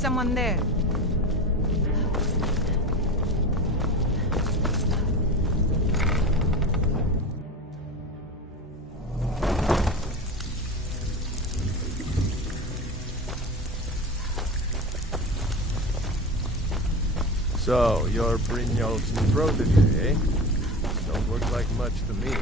someone there. So, you're Brynjolf's new protege, eh? Don't look like much to me.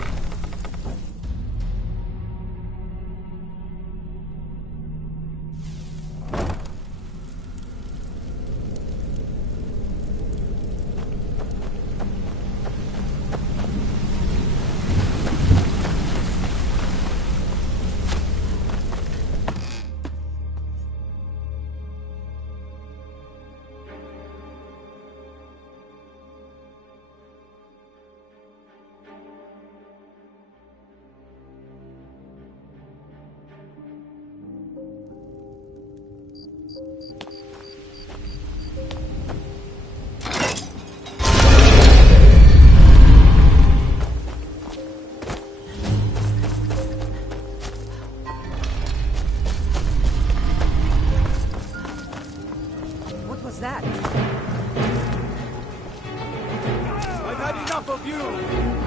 What was that? I've had enough of you!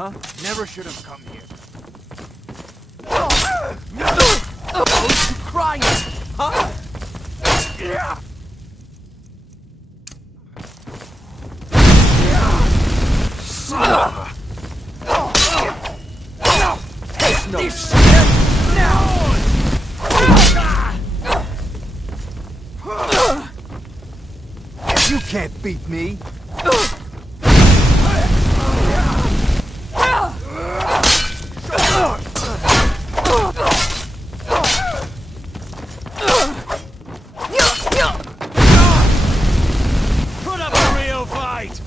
huh? Never should have come here. Oh, you crying, huh? Yeah! No shit! Now! You can't beat me! Put up a real fight!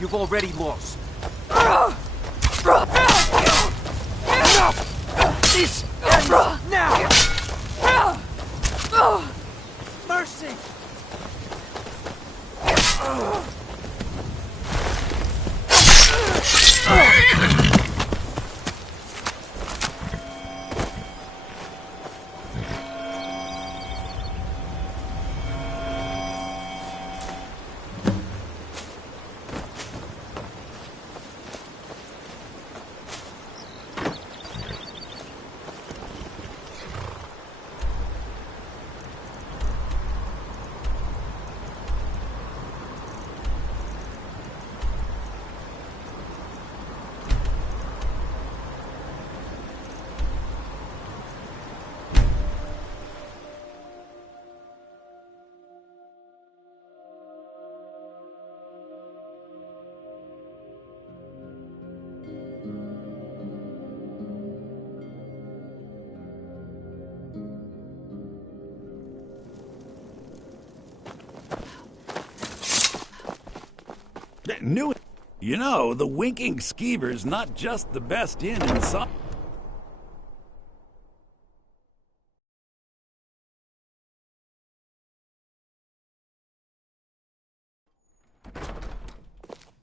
You've already lost. This ends now! Mercy! Knew it. You know, the Winking Skeever's not just the best inn in some.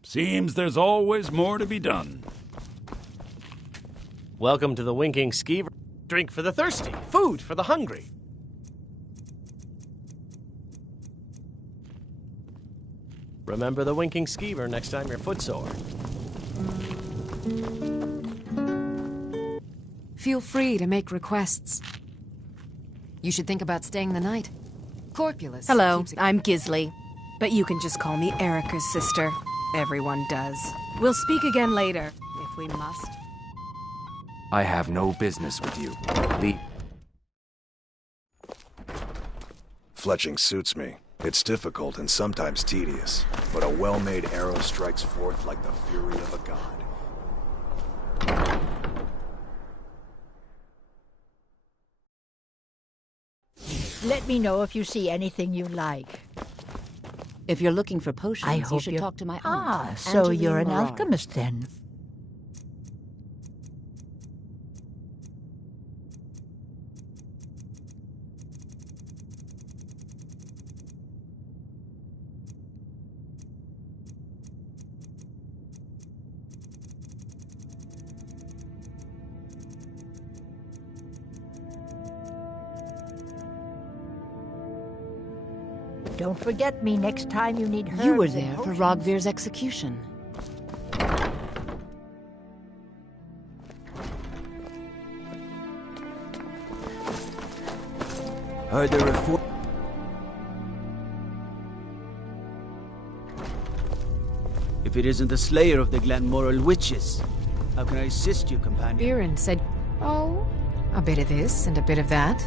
Seems there's always more to be done. Welcome to the Winking Skeever. Drink for the thirsty, food for the hungry. Remember the Winking Skeever next time you're footsore. Feel free to make requests. You should think about staying the night. Corpulus. Hello, keeps it- I'm Gisley. But you can just call me Erica's sister. Everyone does. We'll speak again later, if we must. I have no business with you. Leave. Fletching suits me. It's difficult and sometimes tedious, but a well-made arrow strikes forth like the fury of a god. Let me know if you see anything you like. If you're looking for potions, I you hope should you talk to my aunt. Ah, so Angeline you're an Morard. alchemist then. Don't forget me next time you need herbs You were and there for potions. Rogvir's execution. Heard there are four. If it isn't the slayer of the Glanmoral witches, how can I assist you, companion? Viren said, "Oh, a bit of this and a bit of that."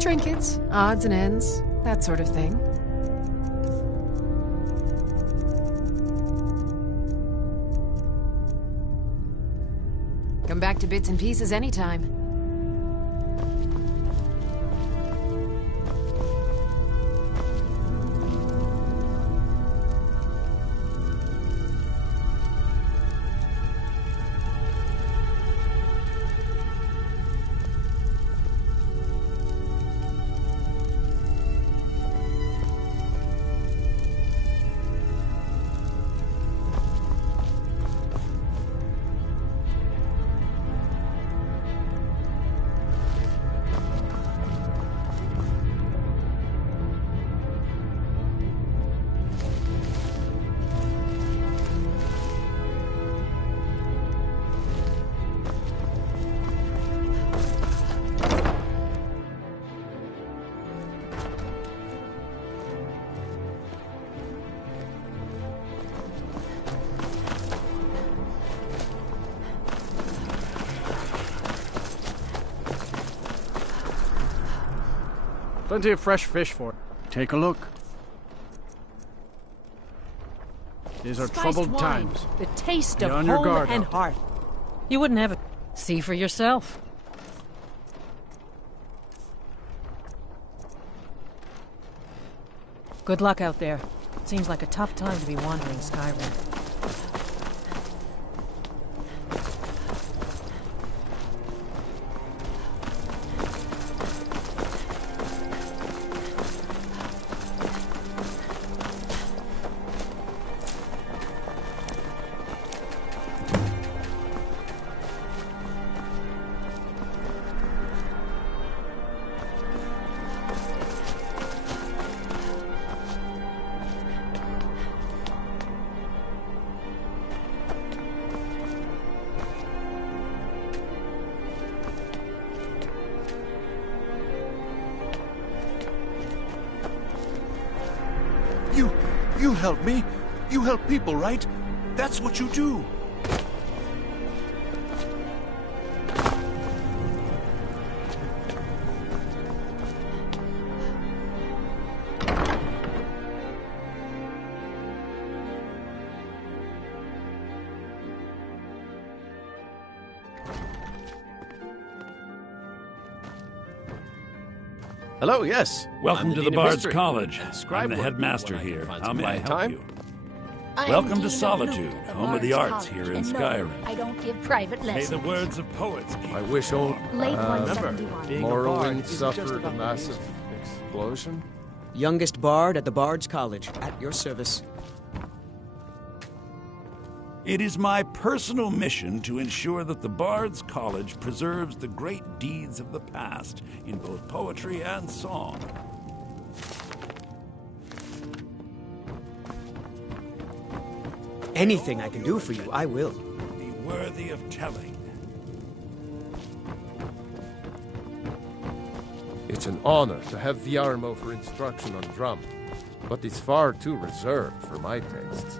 Trinkets, odds and ends, that sort of thing. Come back to bits and pieces anytime. Plenty of fresh fish for it. Take a look. These are Spiced troubled wine, times. the taste Be of on your home guard and out heart. You wouldn't have it. See for yourself. Good luck out there. It seems like a tough time to be wandering Skyrim. You help me. You help people, right? That's what you do. Hello, yes. Welcome I'm to the Dean of Bard's History. College. Scribe I'm the work headmaster when I can here. find How some may I quiet help time. you? I'm Welcome Dean to of Solitude, Luke, home of the Bard's arts College. here in And no, Skyrim. I don't give private May lessons. the words of poets keep I wish old... Late remember, 171. being a bard Morrowind isn't just suffered a about the massive explosion. Youngest bard at the Bard's College, at your service. It is my personal mission to ensure that the Bard's College preserves the great deeds of the past in both poetry and song. Anything I can do for you, I will. Be worthy of telling. It's an honor to have Viarmo for instruction on drum, but it's far too reserved for my tastes.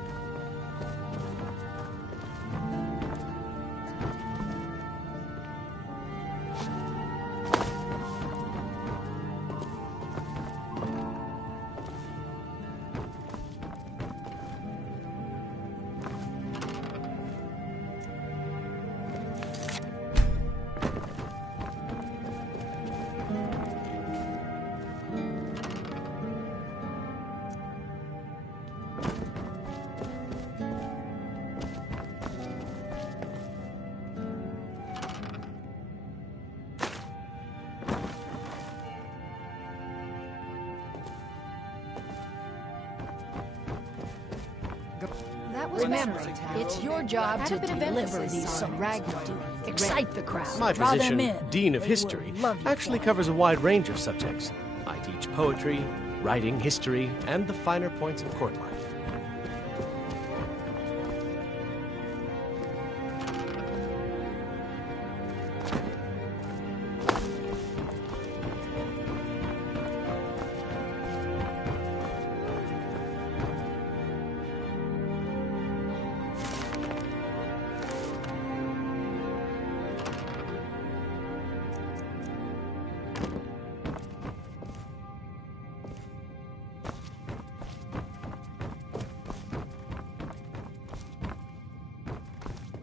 That was Remember, memory, it's your job Had to a bit of deliver emphasis these on songs. Ragnarok. To excite the crowd. My draw position, them in. Dean of They History, will love you actually for it. covers a wide range of subjects. I teach poetry, writing, history, and the finer points of court life.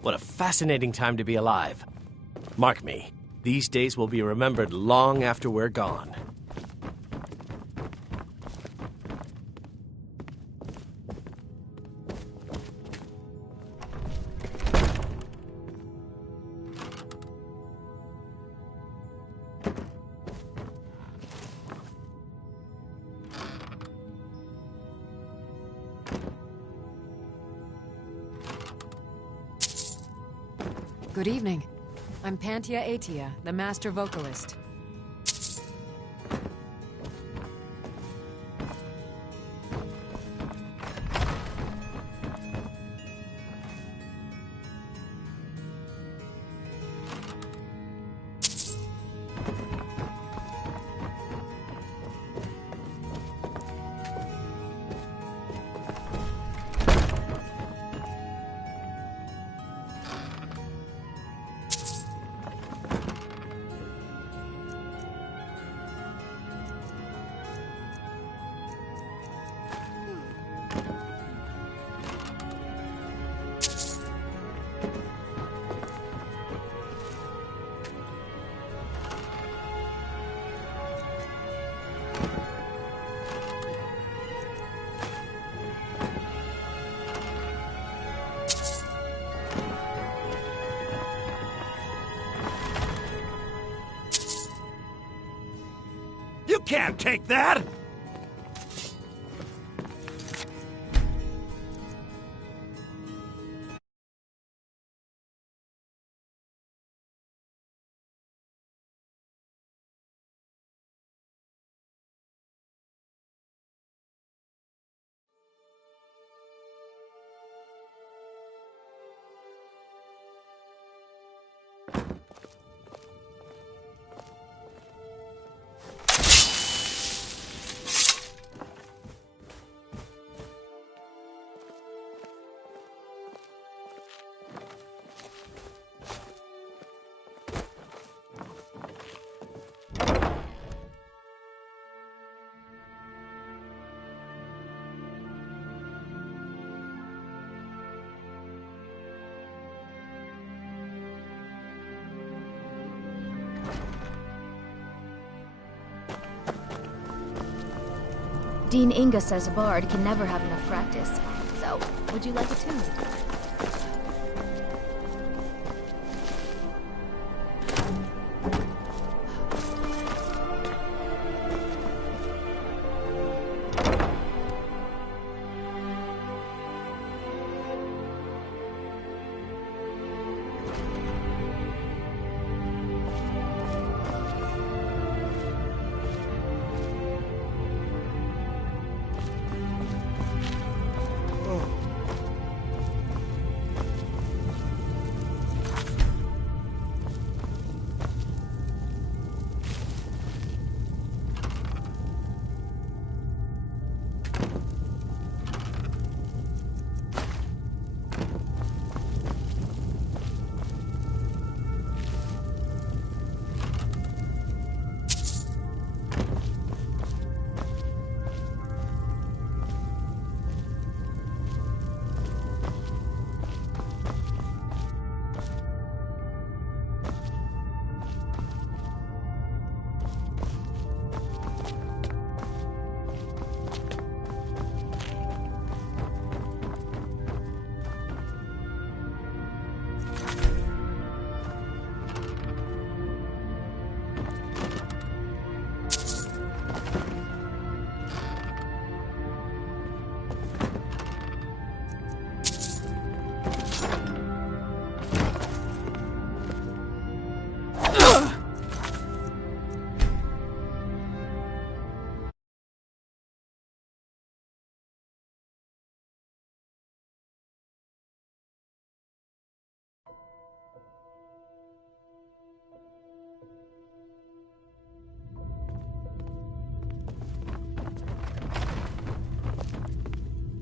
What a fascinating time to be alive. Mark me, these days will be remembered long after we're gone. Good evening. I'm Pantia Atia, the master vocalist. can't take that! Dean Inga says a bard can never have enough practice. So, would you like a tune?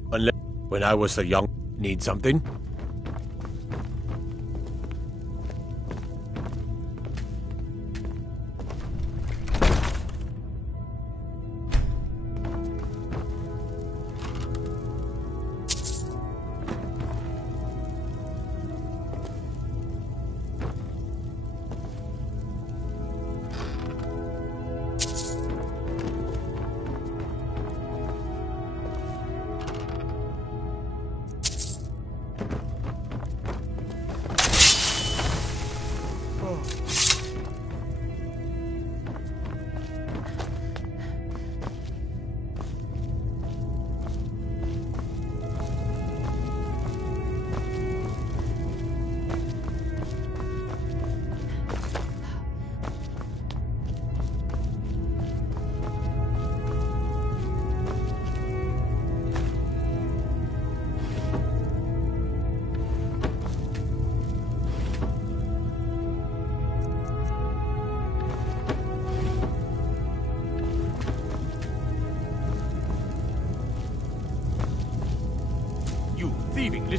Unless when I was a young... Need something?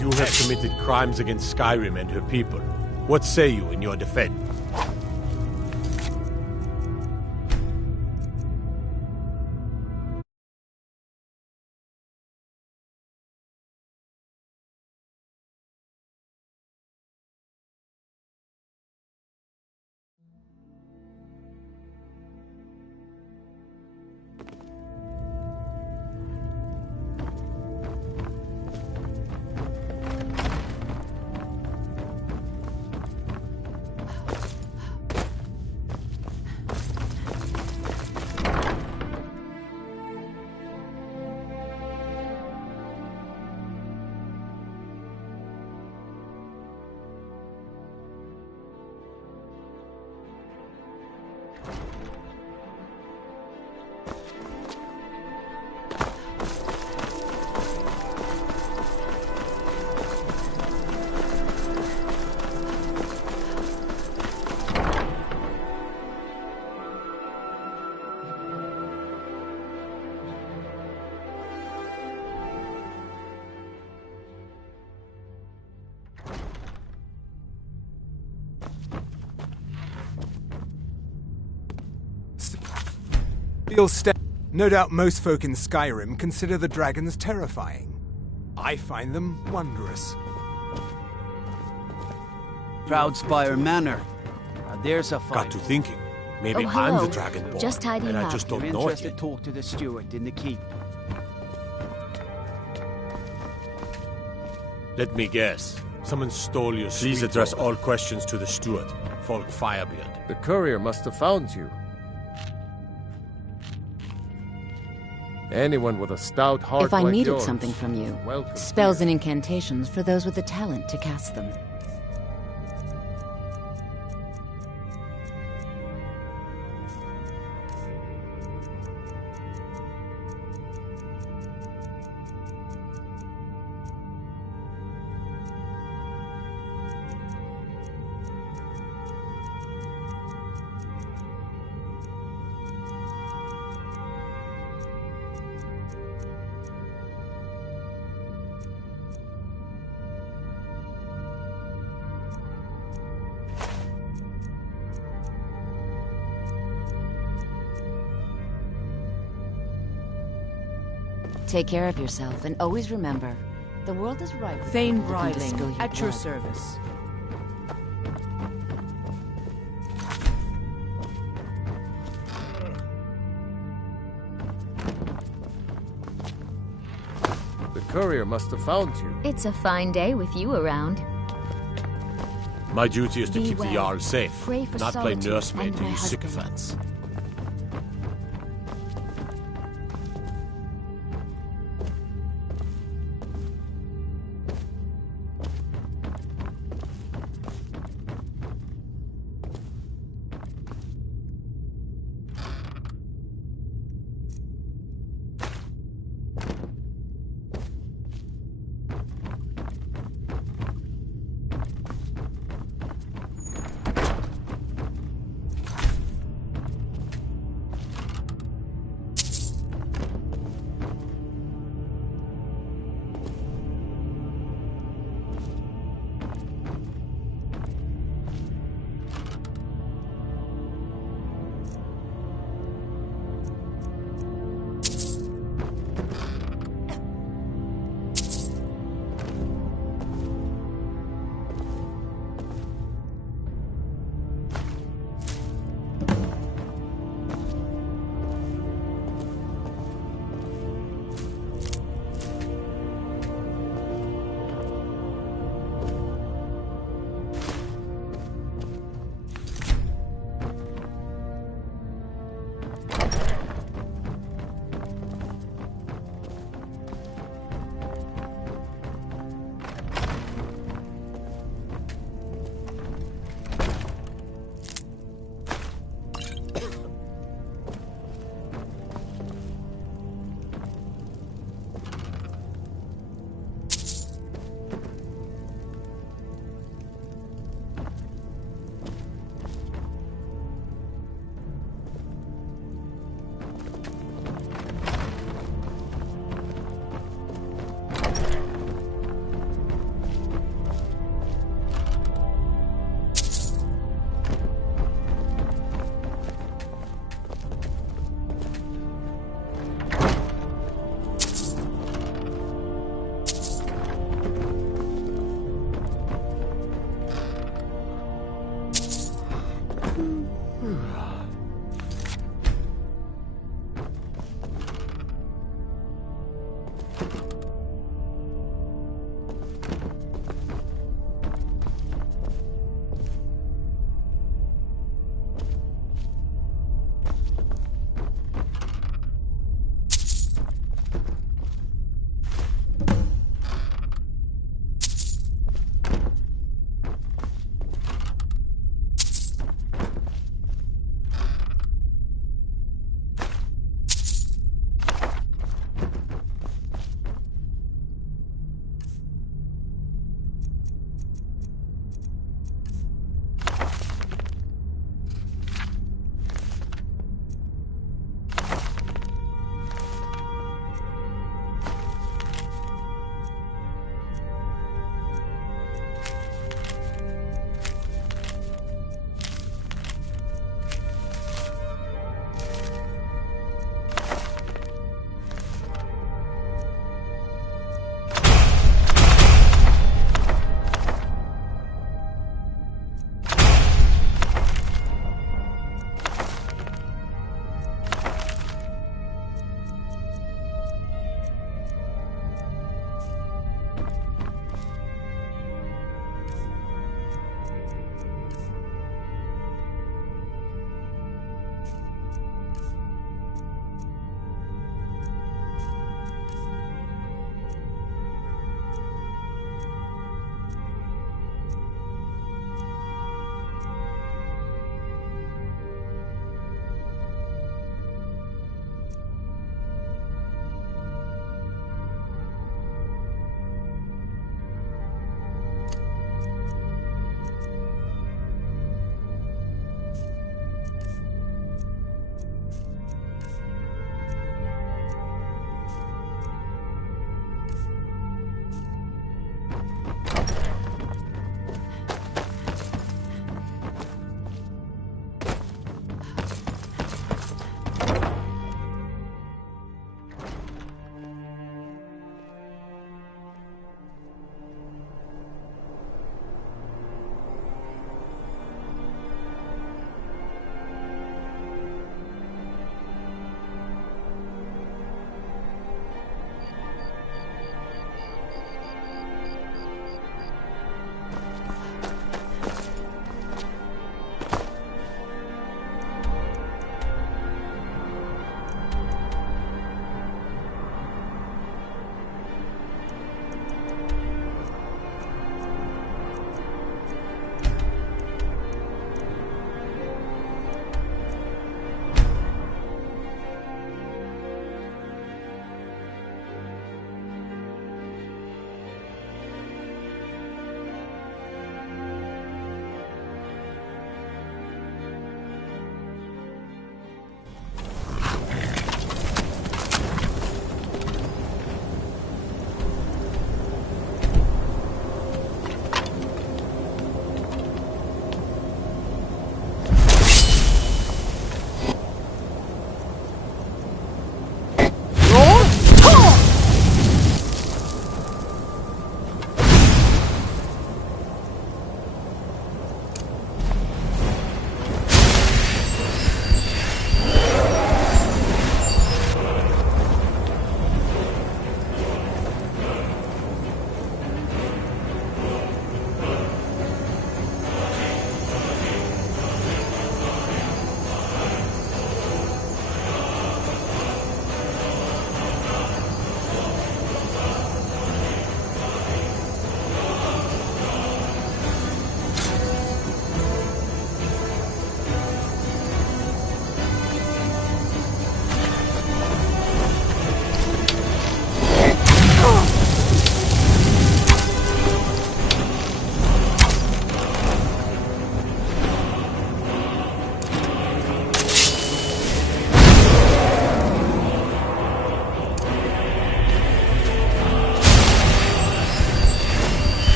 You have committed crimes against Skyrim and her people. What say you in your defense? You'll No doubt most folk in Skyrim consider the dragons terrifying. I find them wondrous. Proudspire Manor. Now there's a fight. Got to thinking. Maybe Oh, I'm hello. the Dragonborn. Just tidying and I up. just don't You're know it interested, yet. talk to the steward in the keep. Let me guess. Someone stole your Please sweet address roll. all questions to the steward, Folk Firebeard. The courier must have found you. Anyone with a stout heart If I like needed yours, something from you, welcome spells here. and incantations for those with the talent to cast them. Take care of yourself, and always remember, the world is ripe with Thane people who can distill Bryling, your at your blood. service. The courier must have found you. It's a fine day with you around. My duty is to Be keep the well. Jarl safe, Pray for not play solitude nursemaid and to my you husband. sycophants.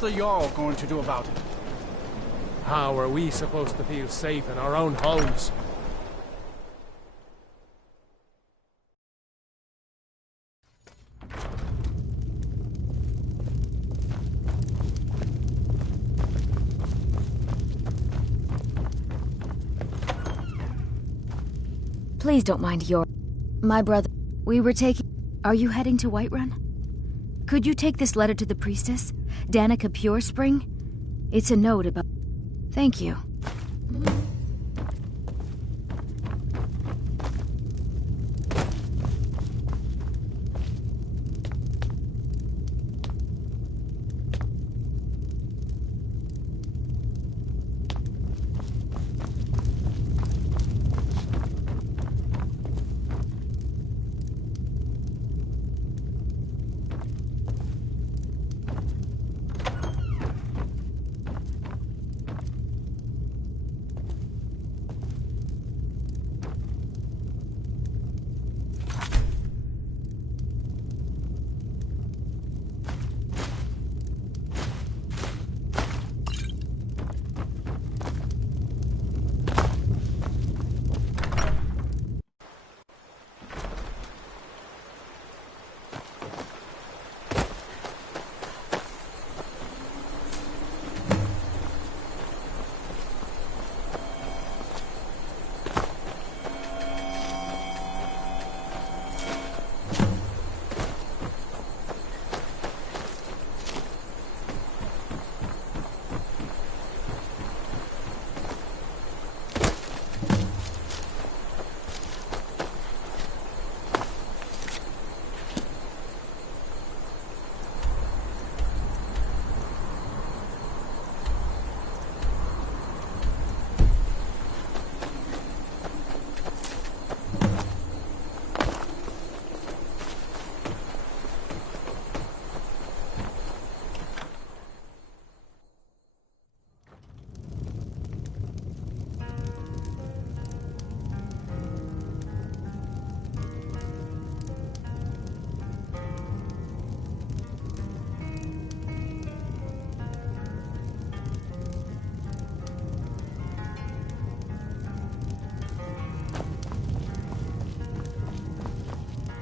the Jarl going to do about it? How are we supposed to feel safe in our own homes? Please don't mind my brother. We were taking... Are you heading to Whiterun? Could you take this letter to the priestess, Danica Purespring? It's a note about... Thank you.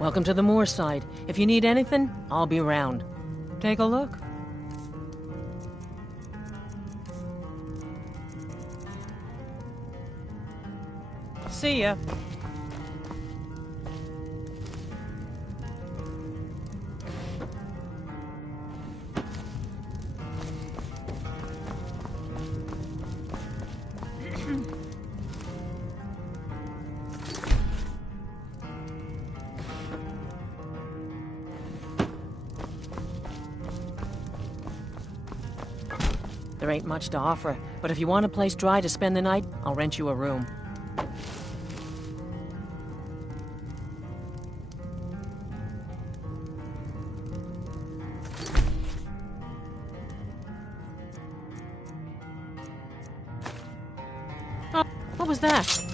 Welcome to the Moorside. If you need anything, I'll be around. Take a look. See ya. There ain't much to offer, but if you want a place dry to spend the night, I'll rent you a room. Oh, what was that?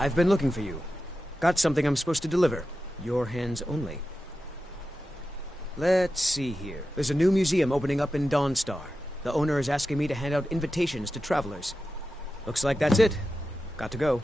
I've been looking for you. Got something I'm supposed to deliver. Your hands only. Let's see here. There's a new museum opening up in Dawnstar. The owner is asking me to hand out invitations to travelers. Looks like that's it. Got to go.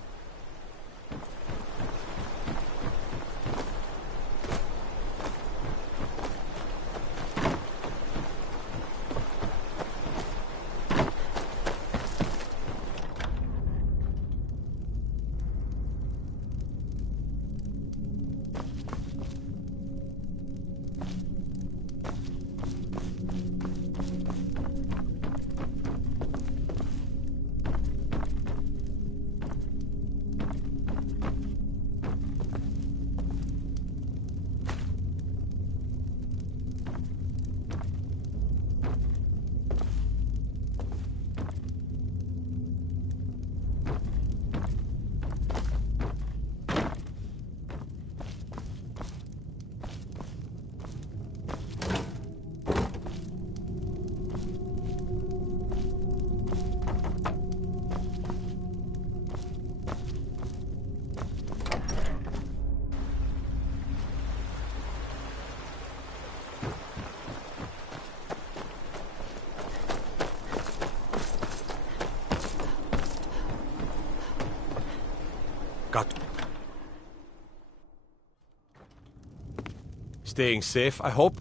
Staying safe, I hope?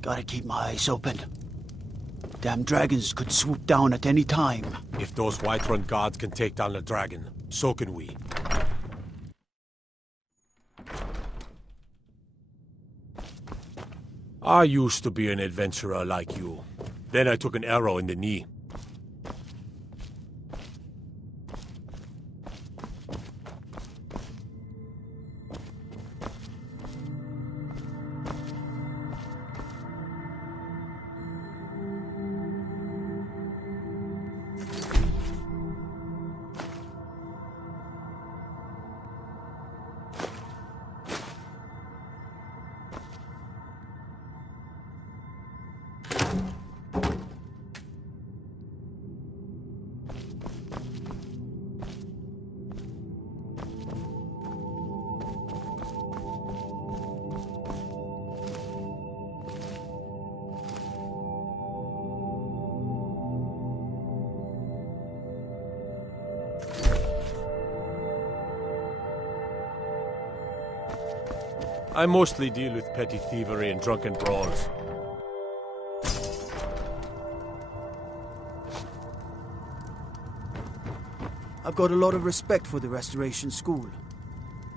Gotta keep my eyes open. Damn dragons could swoop down at any time. If those Whiterun gods can take down a dragon, so can we. I used to be an adventurer like you. Then I took an arrow in the knee. I mostly deal with petty thievery and drunken brawls. I've got a lot of respect for the Restoration School.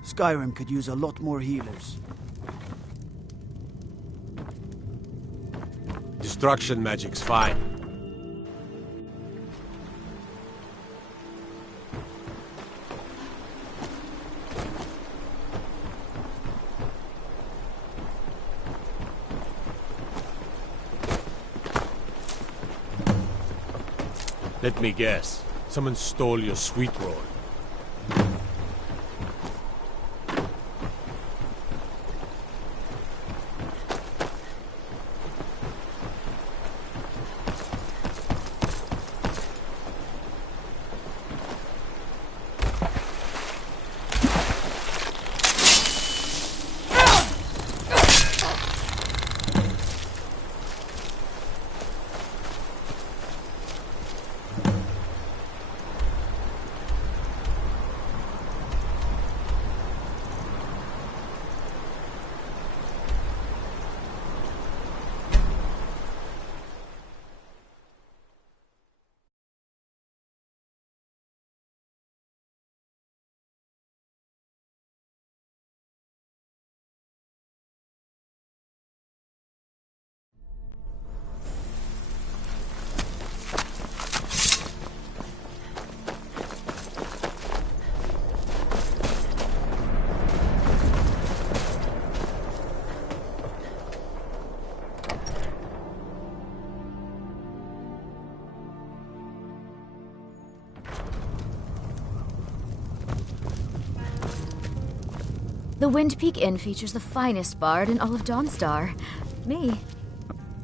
Skyrim could use a lot more healers. Destruction magic's fine. Let me guess. Someone stole your sweet roll. The Windpeak Inn features the finest bard in all of Dawnstar. Me.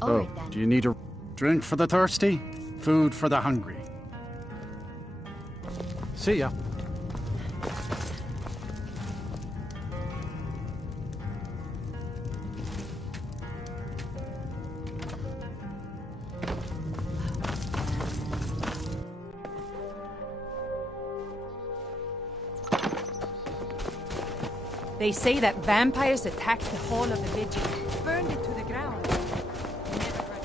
All right, then. Do you need a drink for the thirsty? Food for the hungry? See ya. They say that vampires attacked the hall of the Vigil, burned it to the ground. Never heard anything like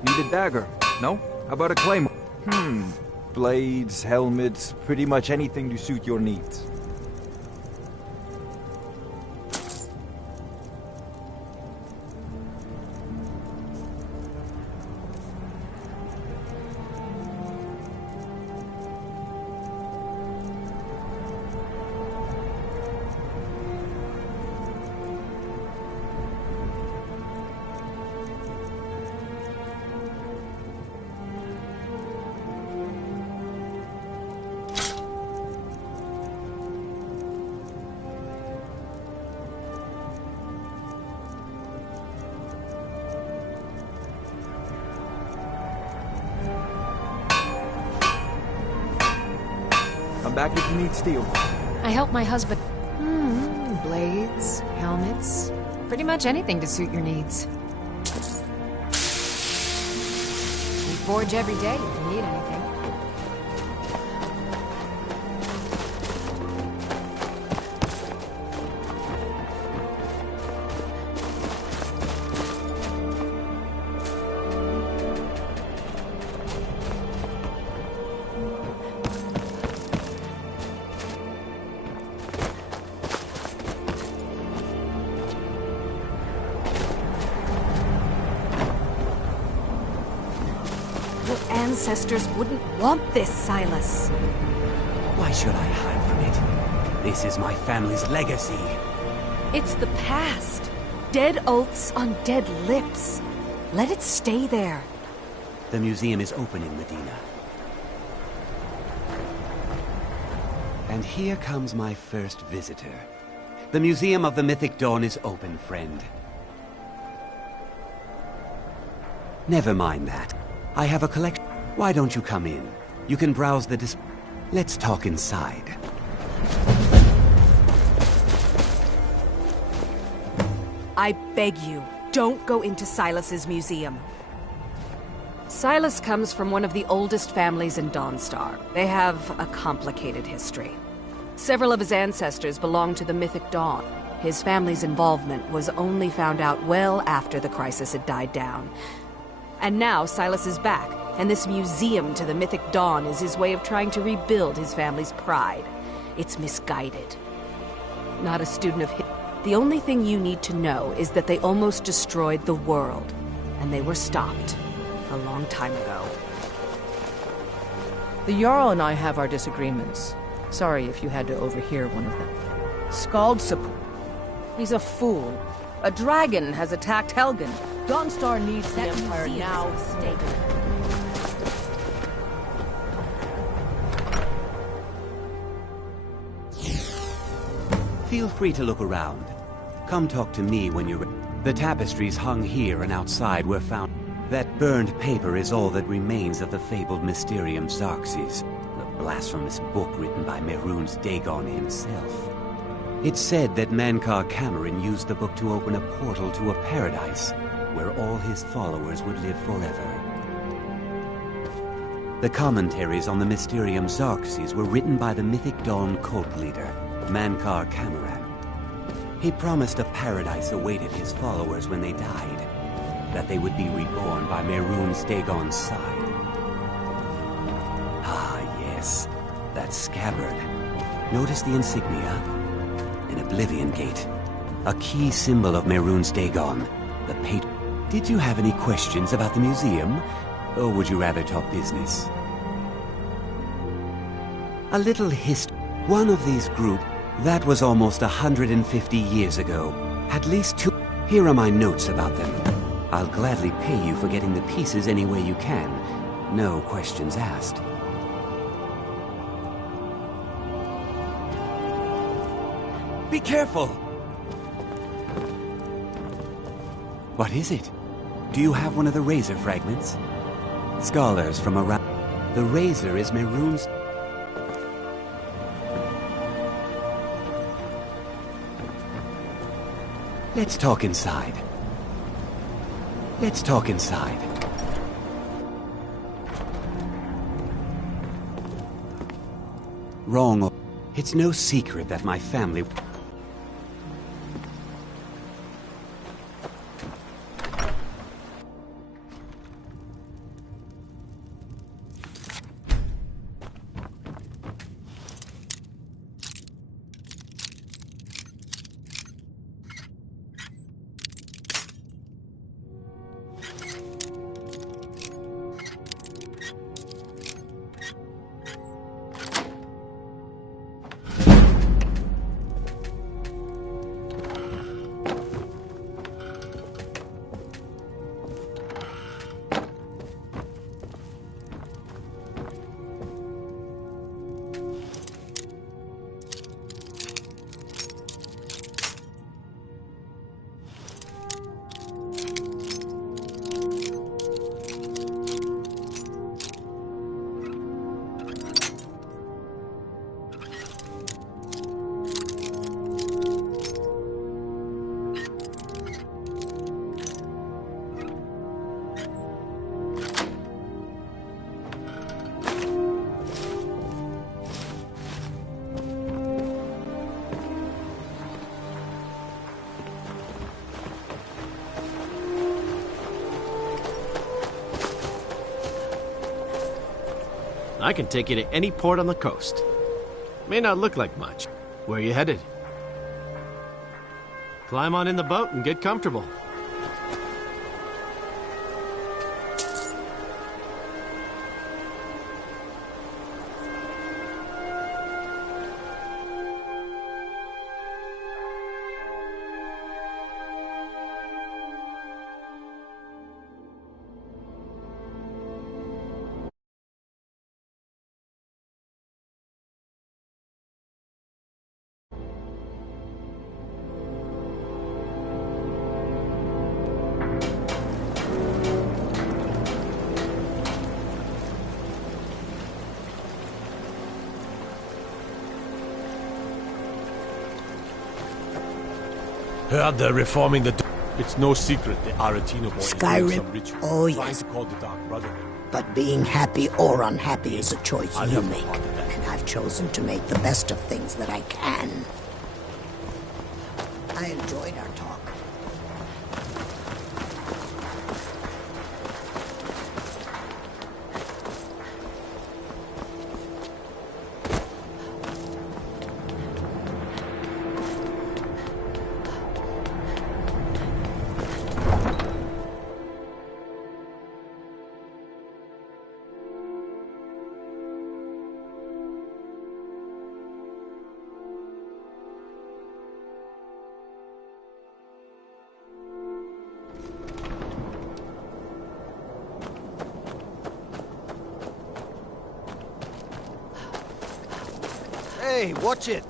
that. Need a dagger? No? How about a claymore? Blades, helmets, pretty much anything to suit your needs. Come back if you need steel. I help my husband. Blades, helmets, pretty much anything to suit your needs. We forge every day if you need anything. Ancestors wouldn't want this, Silas. Why should I hide from it? This is my family's legacy. It's the past. Dead oaths on dead lips. Let it stay there. The museum is opening, Medina. And here comes my first visitor. The Museum of the Mythic Dawn is open, friend. Never mind that. I have a collection. Why don't you come in? You can browse the Let's talk inside. I beg you, don't go into Silas's museum. Silas comes from one of the oldest families in Dawnstar. They have a complicated history. Several of his ancestors belonged to the Mythic Dawn. His family's involvement was only found out well after the crisis had died down. And now Silas is back, and this museum to the Mythic Dawn is his way of trying to rebuild his family's pride. It's misguided. Not a student of history. The only thing you need to know is that they almost destroyed the world, and they were stopped a long time ago. The Jarl and I have our disagreements. Sorry if you had to overhear one of them. Skald He's a fool. A dragon has attacked Helgen. Dawnstar needs the Empire now. Feel free to look around. Come talk to me when you're ready. The tapestries hung here and outside were found. That burned paper is all that remains of the fabled Mysterium Xarxes, the blasphemous book written by Mehrunes Dagon himself. It's said that Mankar Camoran used the book to open a portal to a paradise where all his followers would live forever. The commentaries on the Mysterium Xarxes were written by the Mythic Dawn cult leader, Mankar Camoran. He promised a paradise awaited his followers when they died, that they would be reborn by Mehrunes Dagon's side. Ah, yes, that scabbard. Notice the insignia? An Oblivion Gate. A key symbol of Mehrunes Dagon, the patron. Did you have any questions about the museum? Or would you rather talk business? A little history. One of these group, that was almost 150 years ago. At least 2. Here are my notes about them. I'll gladly pay you for getting the pieces any way you can. No questions asked. Be careful! What is it? Do you have one of the razor fragments? Scholars from around... The razor is Mehrunes... Let's talk inside. Let's talk inside. Wrong. It's no secret that my family... I can take you to any port on the coast. May not look like much. Where are you headed? Climb on in the boat and get comfortable. Heard they're reforming the... It's no secret the Aretino boy is doing some Skyrim? ritual, Oh, trying yes. to call the Dark Brotherhood. But being happy or unhappy is a choice I'll you have no make. part of that. And I've chosen to make the best of things that I can. I enjoyed our talk. Hey, watch it!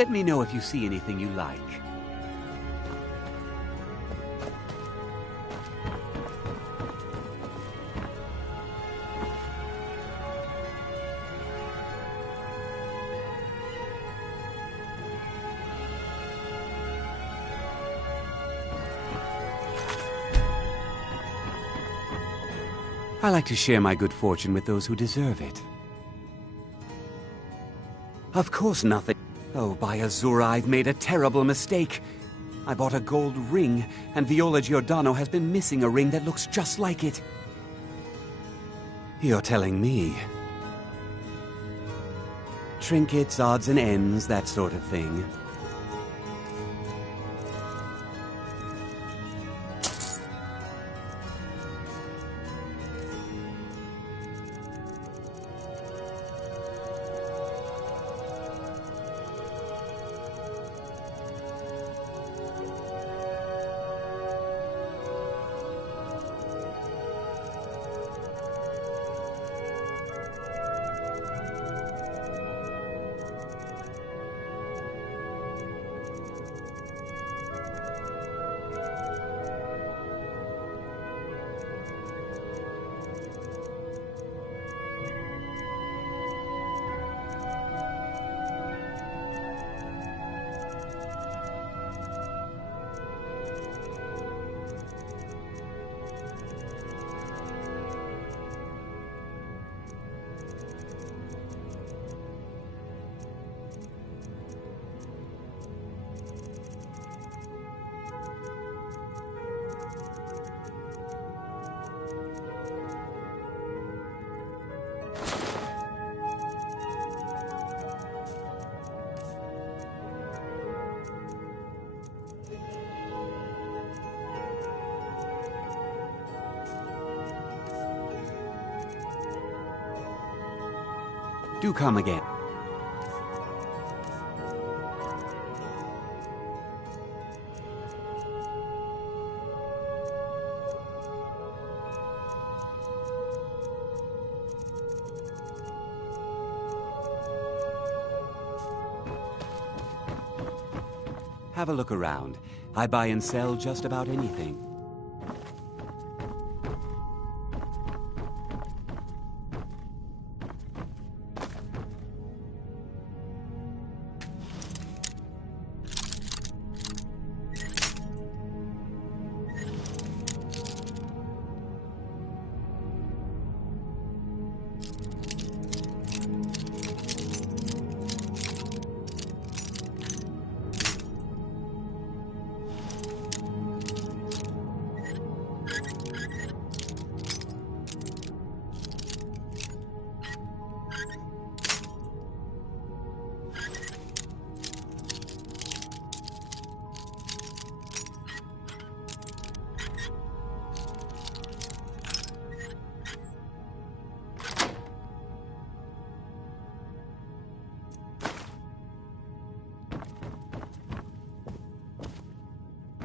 Let me know if you see anything you like. I like to share my good fortune with those who deserve it. Of course nothing. Oh, by Azura, I've made a terrible mistake. I bought a gold ring, and Viola Giordano has been missing a ring that looks just like it. You're telling me. Trinkets, odds and ends, that sort of thing. Do come again. Have a look around. I buy and sell just about anything.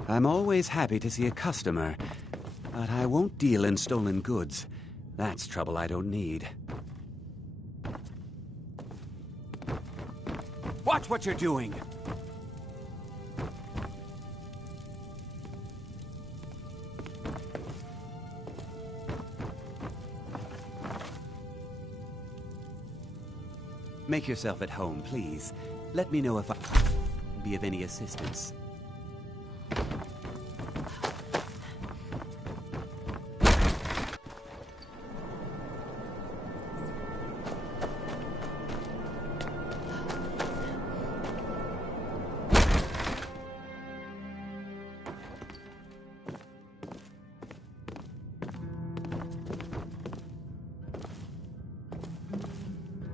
I'm always happy to see a customer, but I won't deal in stolen goods. That's trouble I don't need. Watch what you're doing! Make yourself at home, please. Let me know if I can be of any assistance.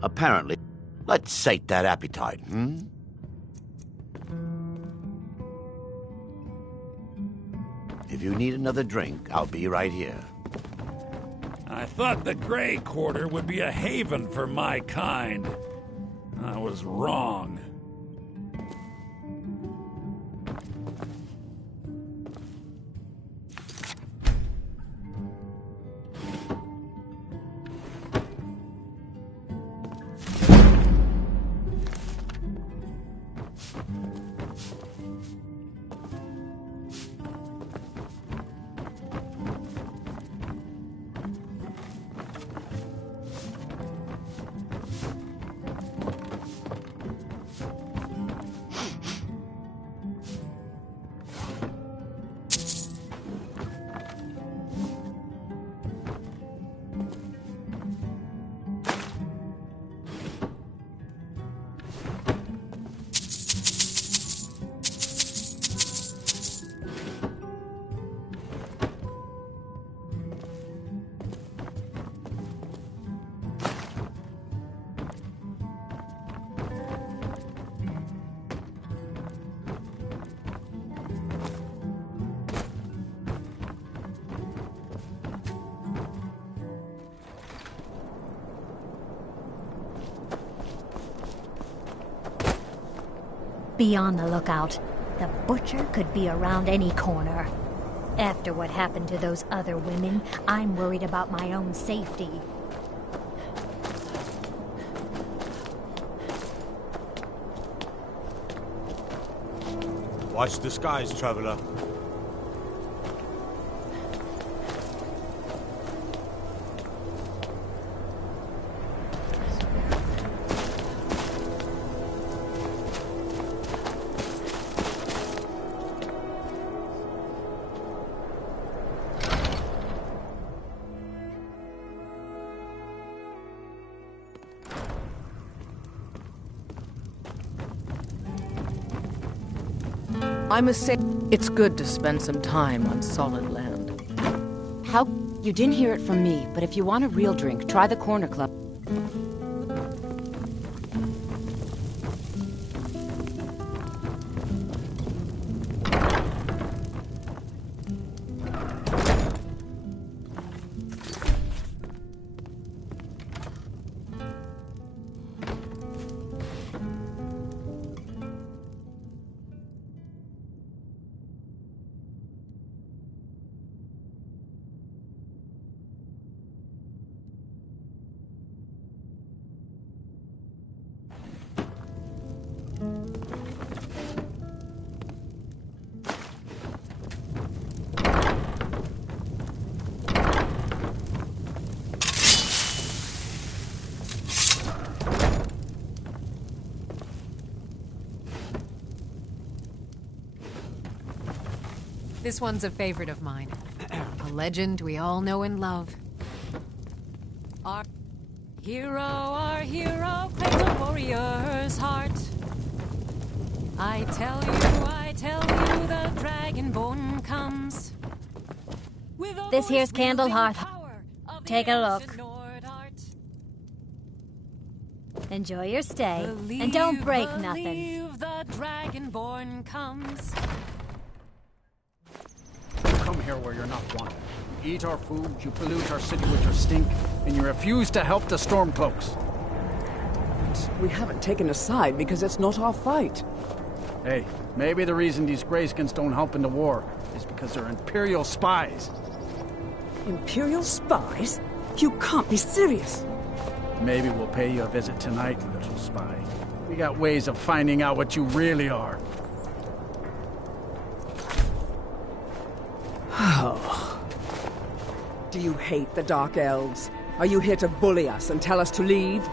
Apparently. Let's sate that appetite, If you need another drink, I'll be right here. I thought the Grey Quarter would be a haven for my kind. I was wrong. Be on the lookout. The butcher could be around any corner. After what happened to those other women, I'm worried about my own safety. Watch the skies, traveler. I must say, it's good to spend some time on solid land. How? You didn't hear it from me, but if you want a real drink, try the Corner Club. This one's a favorite of mine. A legend we all know and love. Our hero, claims a warrior's heart. I tell you, the Dragonborn comes. This here's Candlehearth. Take a look. Enjoy your stay, and don't break nothing. The Dragonborn comes. You come here where you're not wanted. You eat our food, you pollute our city with your stink, and you refuse to help the Stormcloaks. We haven't taken a side because it's not our fight. Hey, maybe the reason these Greyskins don't help in the war is because they're Imperial spies. Imperial spies? You can't be serious. Maybe we'll pay you a visit tonight, little spy. We got ways of finding out what you really are. Do you hate the Dark Elves? Are you here to bully us and tell us to leave?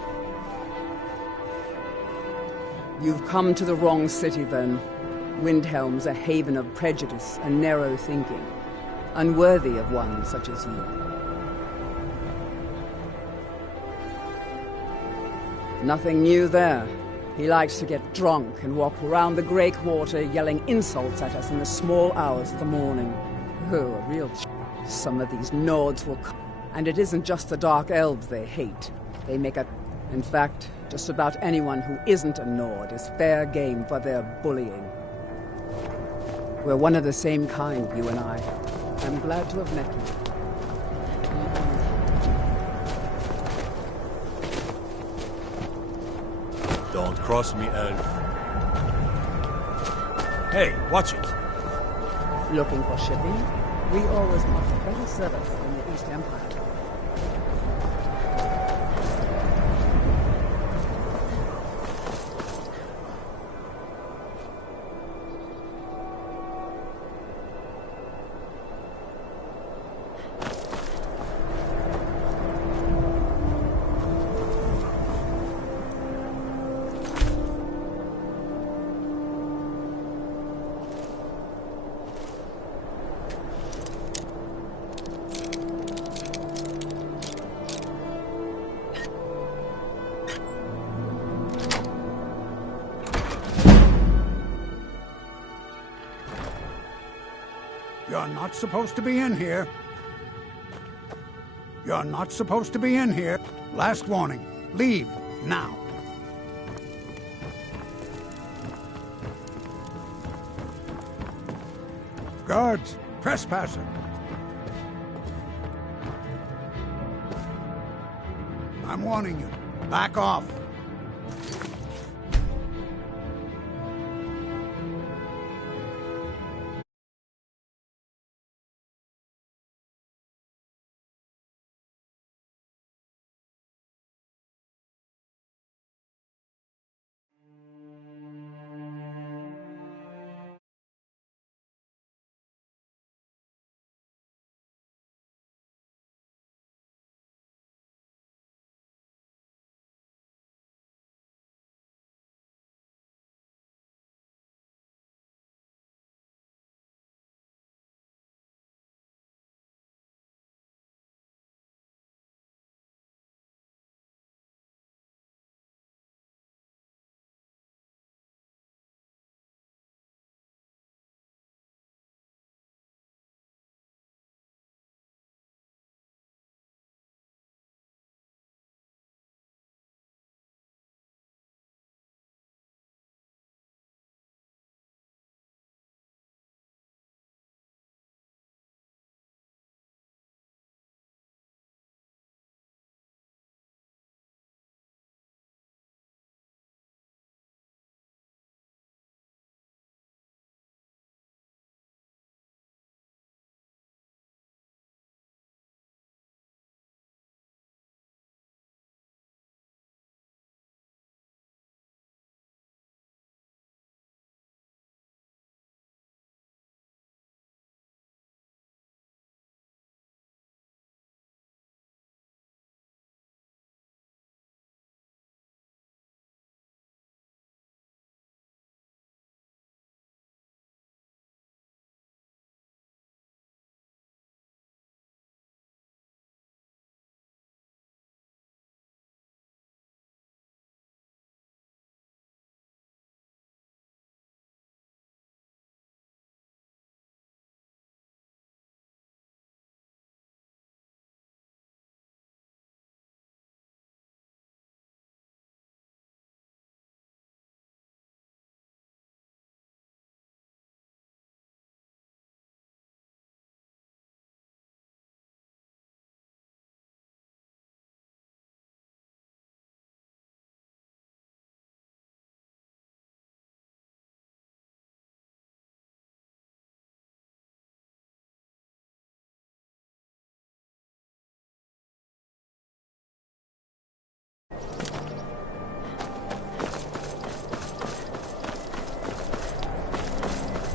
You've come to the wrong city, then. Windhelm's a haven of prejudice and narrow thinking, unworthy of one such as you. Nothing new there. He likes to get drunk and walk around the Grey Quarter yelling insults at us in the small hours of the morning. Oh, a real Some of these Nords will come. And it isn't just the Dark Elves they hate. They make a... In fact, just about anyone who isn't a Nord is fair game for their bullying. We're one of the same kind, you and I. I'm glad to have met you. Don't cross me, elf. Hey, watch it. Looking for shipping? We always offer better service than the East Empire. You're not supposed to be in here. You're not supposed to be in here. Last warning. Leave, now. Guards, trespasser. I'm warning you. Back off.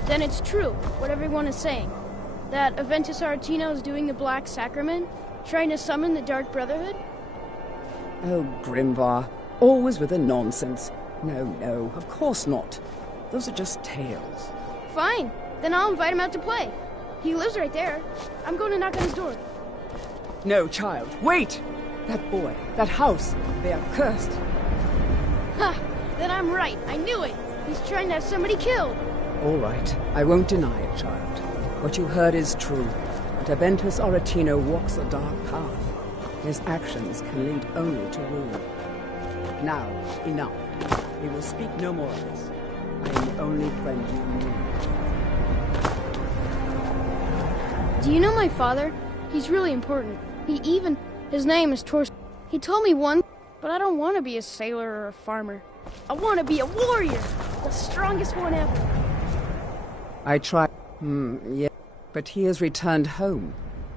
Then it's true, what everyone is saying. That Aventus Aretino is doing the Black Sacrament, trying to summon the Dark Brotherhood? Oh, Grimvar, always with the nonsense. No, of course not. Those are just tales. Fine, then I'll invite him out to play. He lives right there. I'm going to knock on his door. No, child, wait! That boy, that house, they are cursed. Ha! Then I'm right. I knew it. He's trying to have somebody killed. All right, I won't deny it, child. What you heard is true. But Aventus Aretino walks a dark path. His actions can lead only to ruin. Now, enough. We will speak no more of this. I am the only friend you need. Do you know my father? He's really important. His name is Tors. He told me once, but I don't want to be a sailor or a farmer. I want to be a warrior, the strongest one ever. I tried. Yeah. But he has returned home,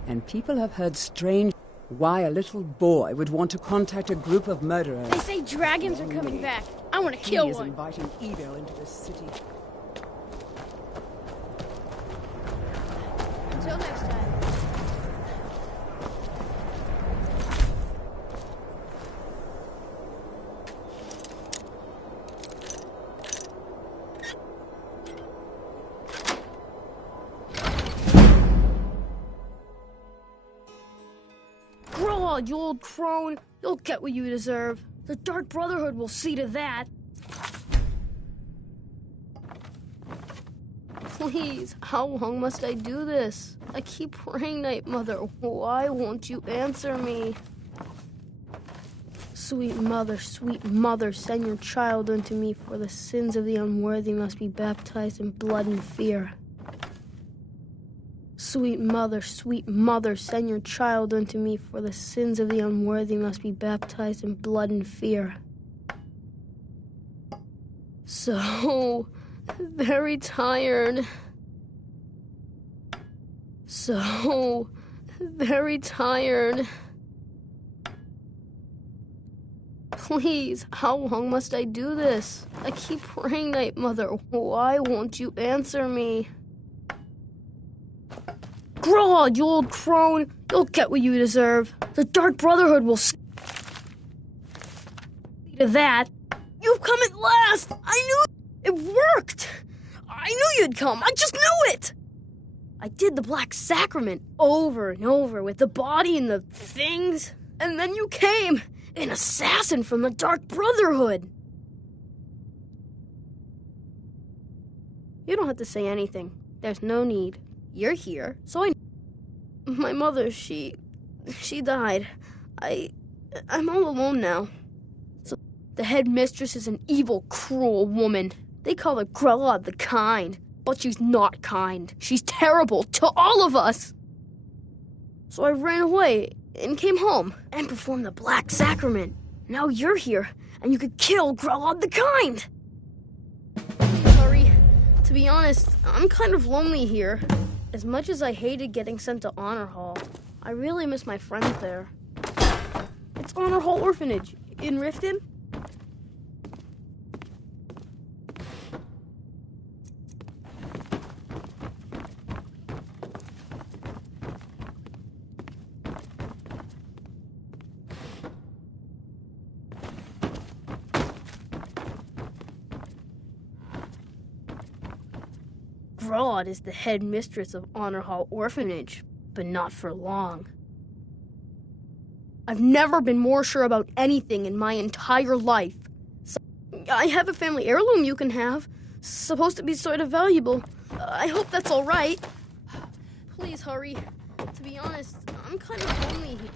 and people have heard strange why a little boy would want to contact a group of murderers. They say dragons are coming back. I want to kill He is one. inviting evil into the city. Until next time. Grog, you old crone. You'll get what you deserve. The Dark Brotherhood will see to that. Please, how long must I do this? I keep praying, Night Mother. Why won't you answer me? Sweet mother, send your child unto me, for the sins of the unworthy must be baptized in blood and fear. Sweet mother, send your child unto me, for the sins of the unworthy must be baptized in blood and fear. So very tired. So very tired. Please, how long must I do this? I keep praying, Night Mother. Why won't you answer me? Grog, you old crone. You'll get what you deserve. The Dark Brotherhood will see to that. You've come at last! I knew it worked! I knew you'd come. I just knew it! I did the Black Sacrament over and over with the body and the things. And then you came, an assassin from the Dark Brotherhood. You don't have to say anything. There's no need. You're here, so I... My mother, she died. I'm all alone now. So the headmistress is an evil, cruel woman. They call her Grella the Kind, but she's not kind. She's terrible to all of us. So I ran away and came home and performed the Black Sacrament. Now you're here, and you could kill Grella the Kind. Sorry. To be honest, I'm kind of lonely here. As much as I hated getting sent to Honor Hall, I really miss my friends there. It's Honor Hall Orphanage in Riften. Grodd is the headmistress of Honor Hall Orphanage, but not for long. I've never been more sure about anything in my entire life. So, I have a family heirloom you can have. Supposed to be sort of valuable. I hope that's all right. Please hurry. To be honest, I'm kind of lonely here.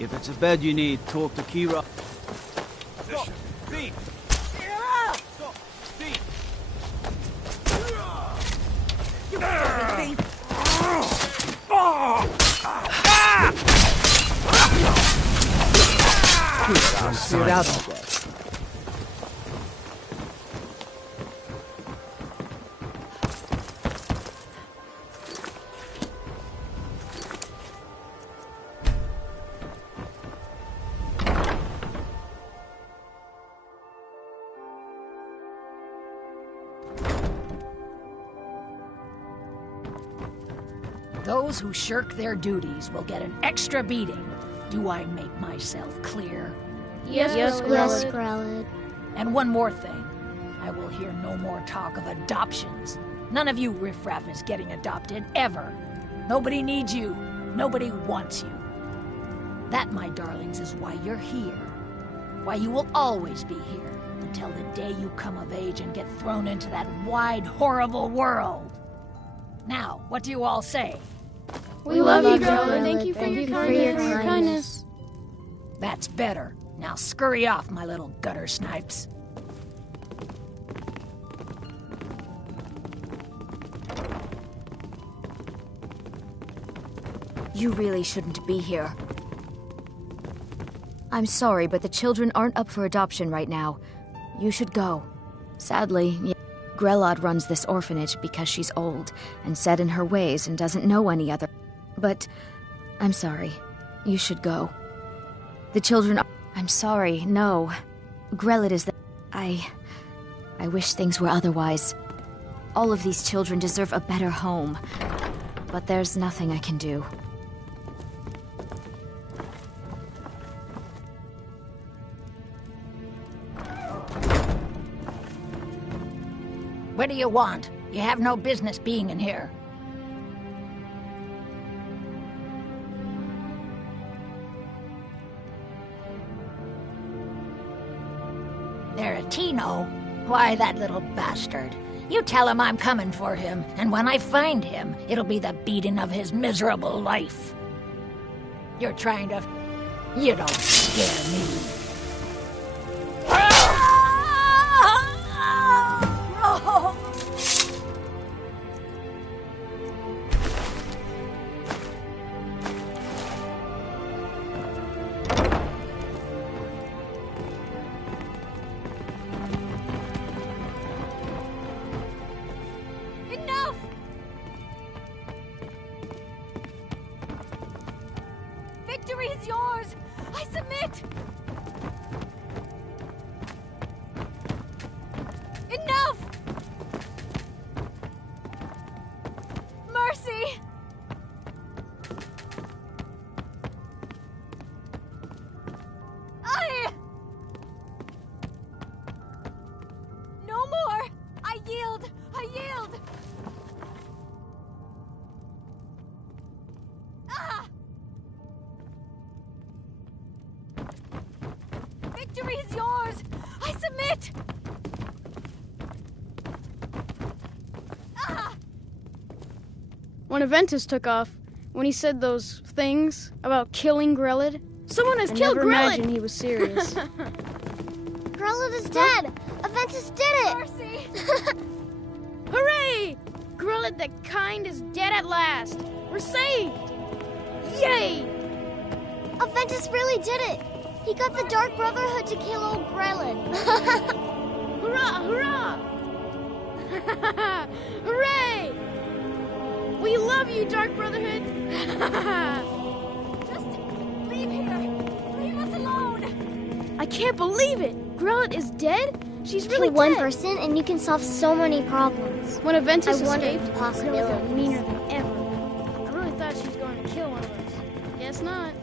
If it's a bed you need, talk to Kira. Position. Feet! Stop! Feet! Get out of there. Those who shirk their duties will get an extra beating. Do I make myself clear? Yes, Grelid. And one more thing. I will hear no more talk of adoptions. None of you riffraff is getting adopted, ever. Nobody needs you. Nobody wants you. That, my darlings, is why you're here. Why you will always be here, until the day you come of age and get thrown into that wide, horrible world. Now, what do you all say? We love you, Grelid. Thank you for your kindness. That's better. Now scurry off, my little gutter snipes. You really shouldn't be here. I'm sorry, but the children aren't up for adoption right now. You should go. Sadly, Grelod runs this orphanage because she's old and set in her ways and doesn't know any other. But I'm sorry. You should go. The children are... I'm sorry, no. Grelod is the... I wish things were otherwise. All of these children deserve a better home. But there's nothing I can do. What do you want? You have no business being in here. Aretino? Why, that little bastard. You tell him I'm coming for him, and when I find him, it'll be the beating of his miserable life. You're trying to... You don't scare me. Victory is yours! I submit! Enough! Mercy! No more! I yield! I yield! Victory is yours! I submit! When Aventus took off, when he said those things about killing Grelid, someone has killed Grelid! I never imagined he was serious. Grelid is dead! Aventus did it! Mercy! Hooray! Grelid the Kind is dead at last! We're saved! Yay! Aventus really did it! He got the Dark Brotherhood to kill old Grelid. Hurrah! Hurrah! Hooray! We love you, Dark Brotherhood! Just leave here! Leave us alone! I can't believe it! Grelid is dead? She's really Kill one dead. person and you can solve so many problems. When Aventus escaped, the possibilities. Grelid got meaner than ever. I really thought she was going to kill one of us. Guess not.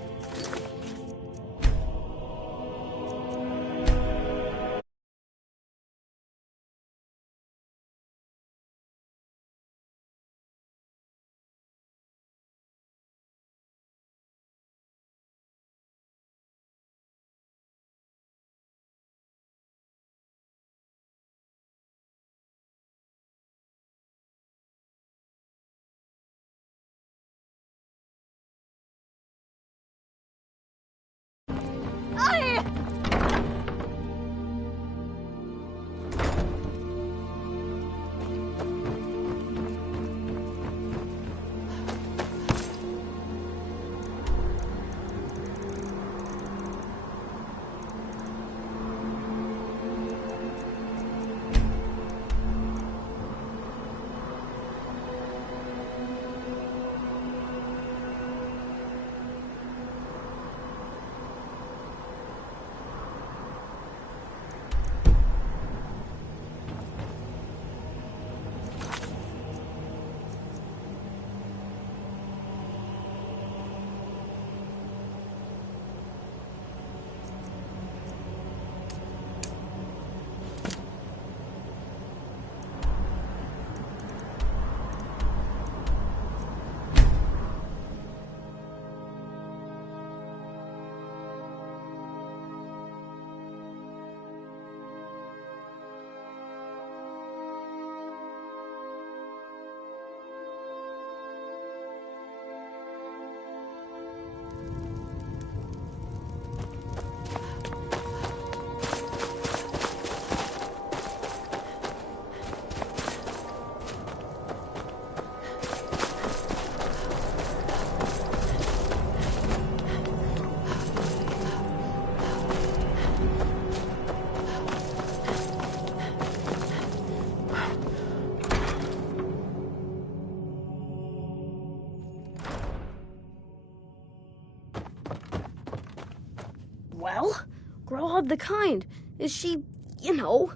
Well, Growlhub the Kind. Is she, you know...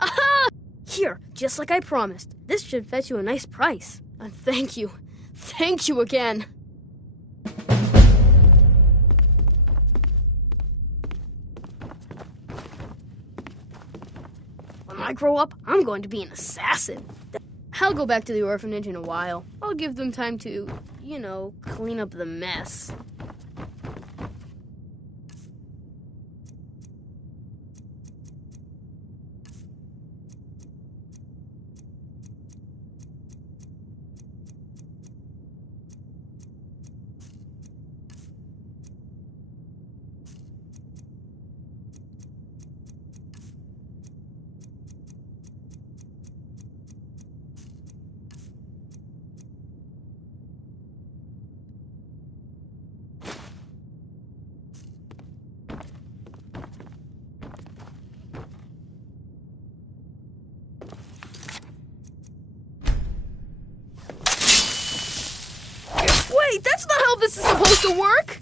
Aha! Here, just like I promised. This should fetch you a nice price. And thank you. Thank you again. When I grow up, I'm going to be an assassin. I'll go back to the orphanage in a while. I'll give them time to, you know, clean up the mess. Wait, that's not how this is supposed to work!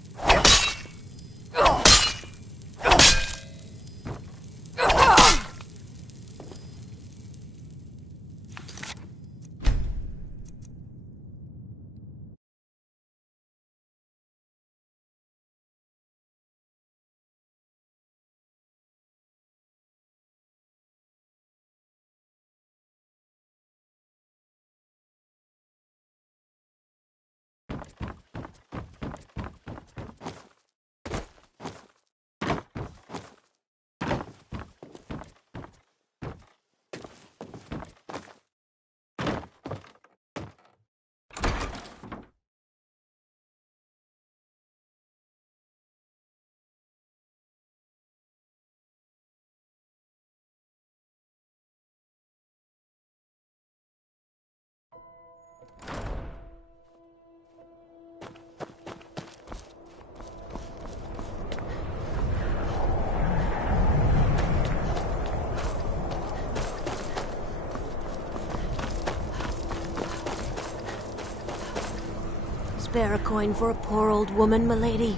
Spare a coin for a poor old woman, milady?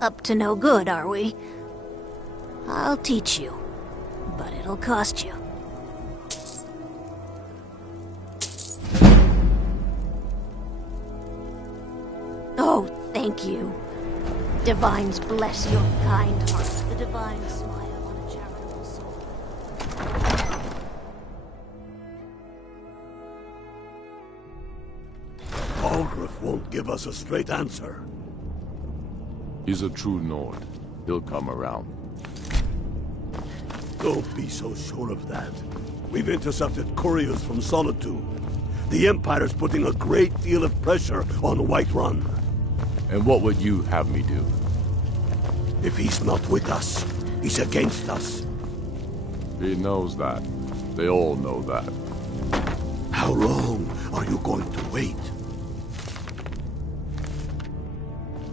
Up to no good, are we? I'll teach you, but it'll cost you. Oh, thank you. Divines bless your kind heart. The divine smile on a charitable soul. Algrif won't give us a straight answer. He's a true Nord. He'll come around. Don't be so sure of that. We've intercepted couriers from Solitude. The Empire's putting a great deal of pressure on Whiterun. And what would you have me do? If he's not with us, he's against us. He knows that. They all know that. How long are you going to wait?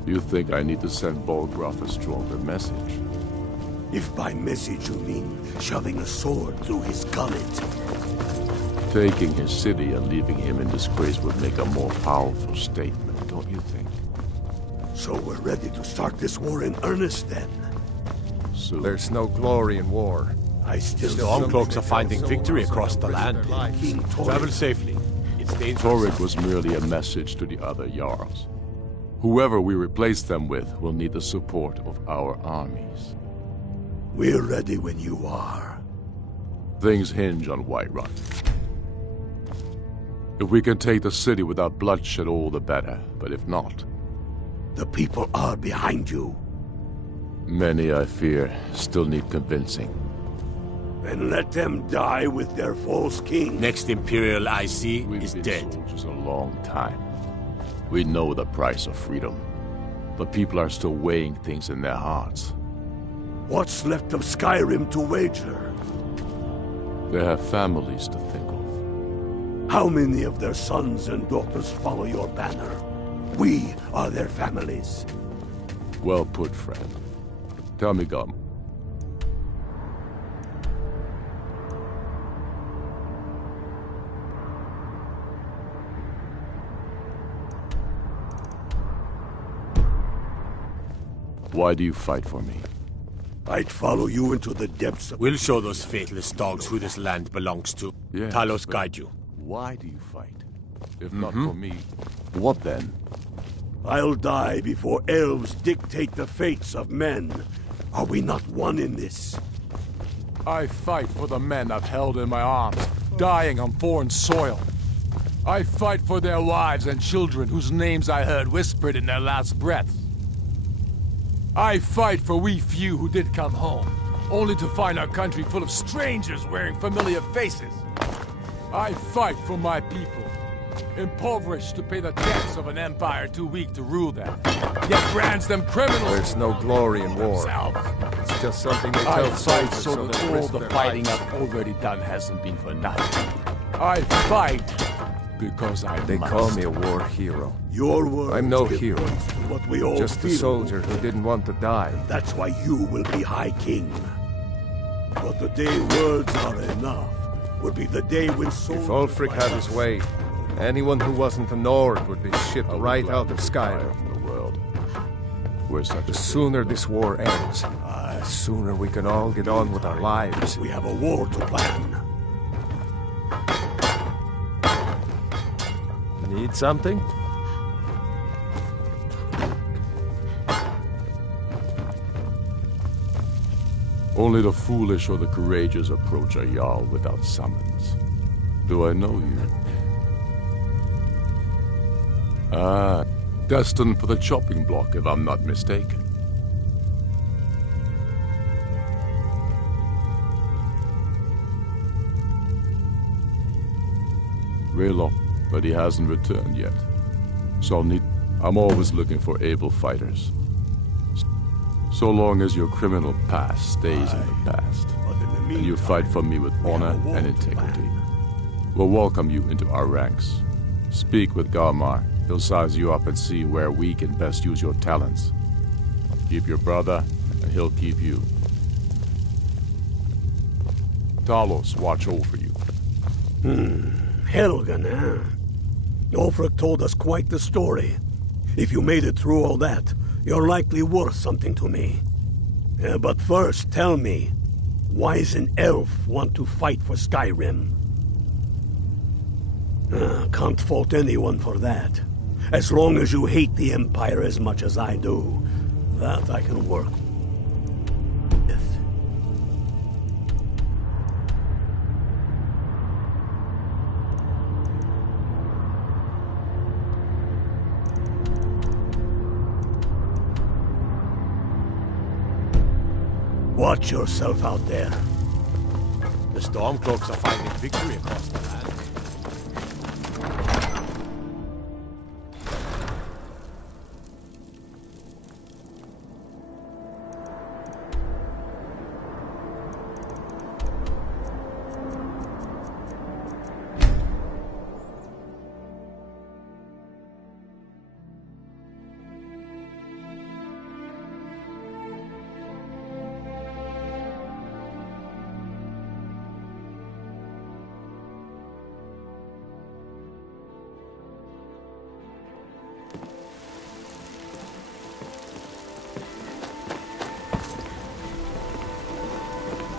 You think I need to send Bolgraf a stronger message? If by message you mean shoving a sword through his gullet. Taking his city and leaving him in disgrace would make a more powerful statement, don't you think? So we're ready to start this war in earnest then? So there's no glory in war. I still... The Stormcloaks are finding victory across the land. Travel safely. It's dangerous. Torrik was merely a message to the other Jarls. Whoever we replace them with will need the support of our armies. We're ready when you are. Things hinge on Whiterun. If we can take the city without bloodshed, all the better. But if not... The people are behind you. Many, I fear, still need convincing. Then let them die with their false king. Next Imperial IC is dead. Soldiers a long time. We know the price of freedom. But people are still weighing things in their hearts. What's left of Skyrim to wager? They have families to think of. How many of their sons and daughters follow your banner? We are their families. Well put, friend. Tell me, Gum. Why do you fight for me? I'd follow you into the depths of... We'll show those faithless dogs who this land belongs to. Yes, Talos but guide you. Why do you fight? If not for me, what then? I'll die before elves dictate the fates of men. Are we not one in this? I fight for the men I've held in my arms, dying on foreign soil. I fight for their wives and children whose names I heard whispered in their last breaths. I fight for we few who did come home, only to find our country full of strangers wearing familiar faces. I fight for my people, impoverished to pay the debts of an empire too weak to rule them, yet brands them criminals. There's no glory in war. Themselves. It's just something they I tell fight soldiers so that all the fighting I've already done hasn't been for nothing. I fight because They call me a war hero. Your words I'm no give hero. voice to what we all Just a feel. soldier who didn't want to die. That's why you will be High King. But the day words are enough would be the day when soldiers... If Ulfric had his way, anyone who wasn't a Nord would be shipped right out of Skyrim. The sooner this war ends, the sooner we can all get on with our lives. We have a war to plan. Need something? Only the foolish or the courageous approach a Jarl without summons. Do I know you? Ah, destined for the chopping block, if I'm not mistaken. Raylock, but he hasn't returned yet. So I'm always looking for able fighters. So long as your criminal past stays in the past, and you fight for me with honor and integrity, we'll welcome you into our ranks. Speak with Galmar. He'll size you up and see where we can best use your talents. Keep your brother, and he'll keep you. Talos, watch over you. Helgen, huh? Ulfric told us quite the story. If you made it through all that, you're likely worth something to me. But first, tell me, why does an elf want to fight for Skyrim? Can't fault anyone for that. As long as you hate the Empire as much as I do, that I can work with. Watch yourself out there. The Stormcloaks are finding victory across the land.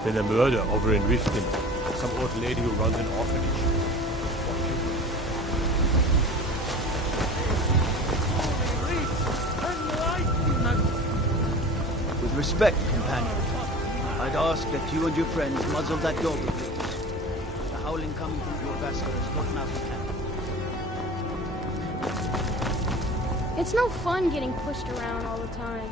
Been a murder over in Riften. Some old lady who runs an orphanage. With respect, companion, I'd ask that you and your friends muzzle that dog of yours. The howling coming from your vessel has gotten out of hand. It's no fun getting pushed around all the time.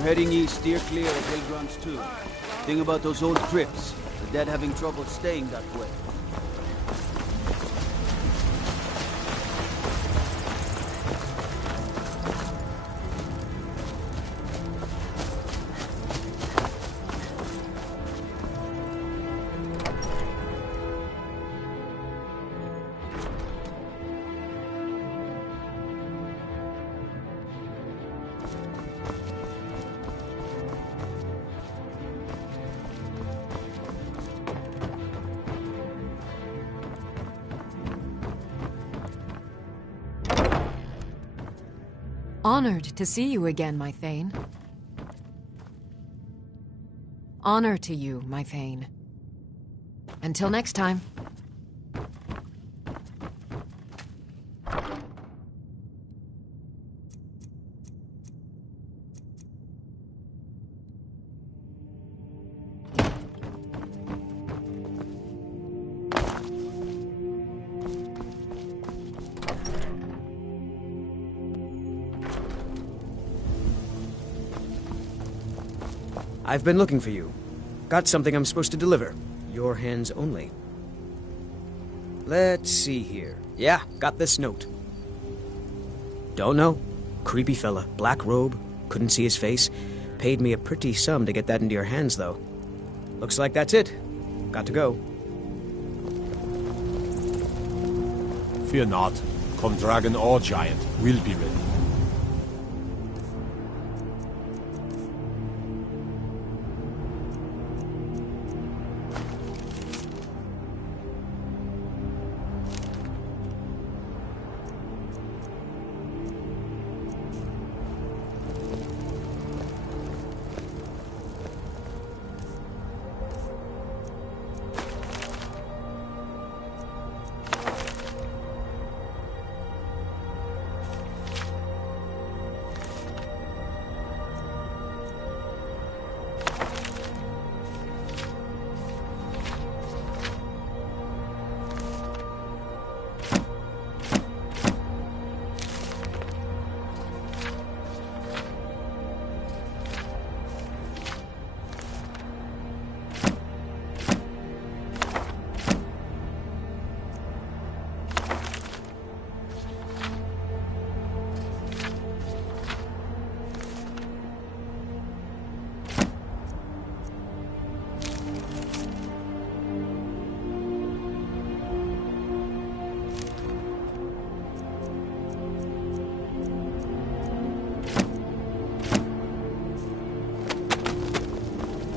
You're heading east, steer clear of Hilgram's tomb. Thing about those old crypts, the dead having trouble staying that way. Honored to see you again, my Thane. Honor to you, my Thane. Until next time. I've been looking for you. Got something I'm supposed to deliver. Your hands only. Let's see here. Yeah, got this note. Don't know. Creepy fella. Black robe. Couldn't see his face. Paid me a pretty sum to get that into your hands, though. Looks like that's it. Got to go. Fear not. Come dragon or giant, we'll be ready.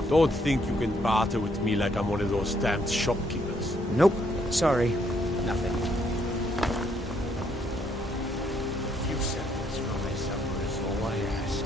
Don't think you can barter with me like I'm one of those damned shopkeepers. Nope. Sorry. Nothing. A few seconds from my supper is all I ask.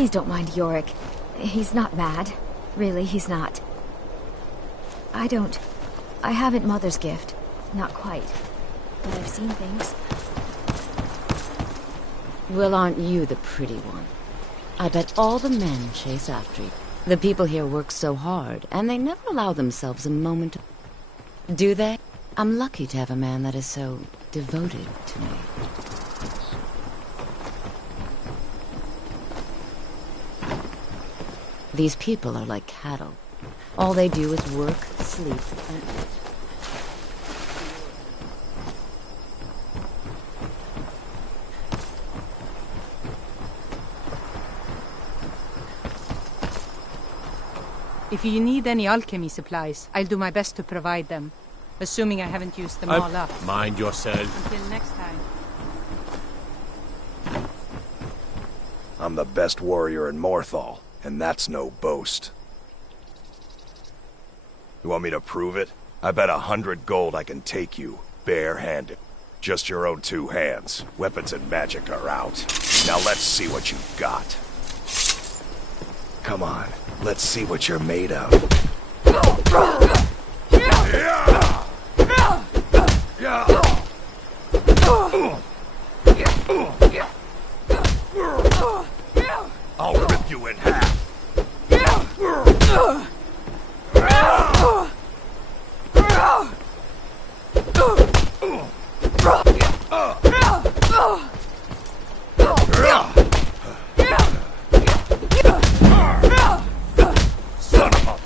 Please don't mind Yorick. He's not mad. Really, he's not. I haven't Mother's gift. Not quite. But I've seen things. Well, aren't you the pretty one? I bet all the men chase after you. The people here work so hard, and they never allow themselves a moment to... Do they? I'm lucky to have a man that is so devoted to me. These people are like cattle. All they do is work, sleep, and eat. If you need any alchemy supplies, I'll do my best to provide them. Assuming I haven't used them all up. Mind yourself. Until next time. I'm the best warrior in Morthal, and that's no boast. You want me to prove it? I bet 100 gold I can take you, bare-handed. Just your own 2 hands. Weapons and magic are out. Now let's see what you've got. Come on, let's see what you're made of. I'll rip you in half. Son of a...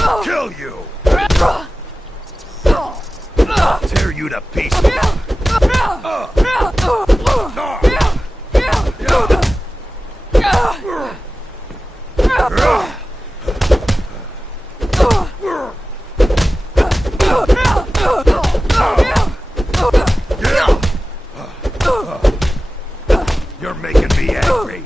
I'll kill you. Tear you to pieces. You're making me angry.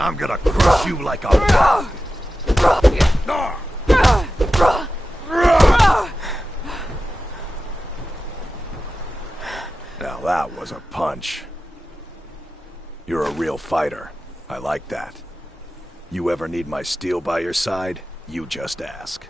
I'm gonna crush you like a bug. Now that was a punch. You're a real fighter. I like that. You ever need my steel by your side, you just ask.